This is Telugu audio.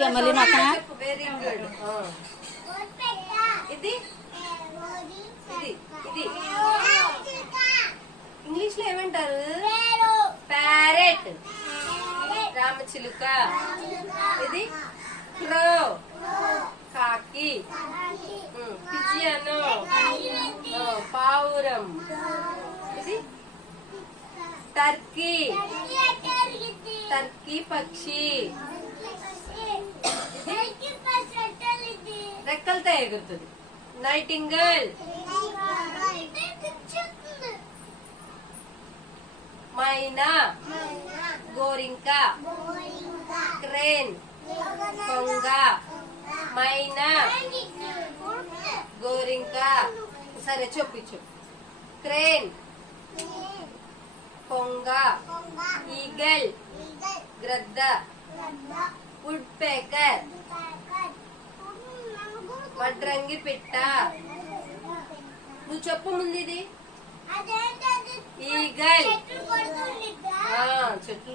మళ్ళీ వెరీ గుడ్. ఇది ఇది ఇది ఇంగ్లీష్ లో ఏమంటారు? ప్యారెట్. రామచిలుక. ఇది క్రో. కాకి. పిజియన్. పావురం. ఇది టర్కీ. టర్కీ పక్షి. రెక్కలతో ఎగురుతుంది. నైటింగల్. మైనా. గోరింక. క్రేన్. కొంగ. మైనా. గోరింక. సరే చెప్పు. క్రేన్. కొంగ. ఈగల్. గ్రద్ద. Woodpecker. వడ్రంగి పిట్ట. నువ్వు చెప్పు ముందు ఇది. ఈగల్. చెట్లు